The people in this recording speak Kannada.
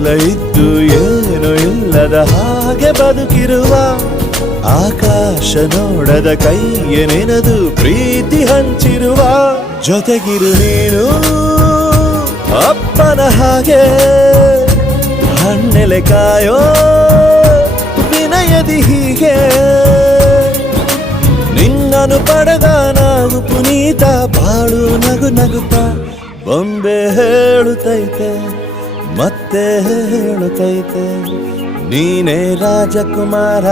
ಎಲ್ಲ ಇದ್ದು ಏನು ಇಲ್ಲದ ಹಾಗೆ ಬದುಕಿರುವ ಆಕಾಶ ನೋಡದ ಕೈಯ ನೆನೆದು ಪ್ರೀತಿ ಹಂಚಿರುವ ಜೊತೆಗಿರು ನೀನು ಅಪ್ಪನ ಹಾಗೆ ಹಣ್ಣೆಲೆ ಕಾಯೋ ವಿನಯದಿ ಹೀಗೆ ನಿನ್ನನು ಪಡೆದ ನಾವು ಪುನೀತ ಬಾಳು ನಗು ನಗುತ್ತ ಬೊಂಬೆ ಹೇಳುತ್ತೈತೆ ಮತ್ತೆ ಹೇಳುತ್ತೈತೆ ನೀನೇ ರಾಜಕುಮಾರ.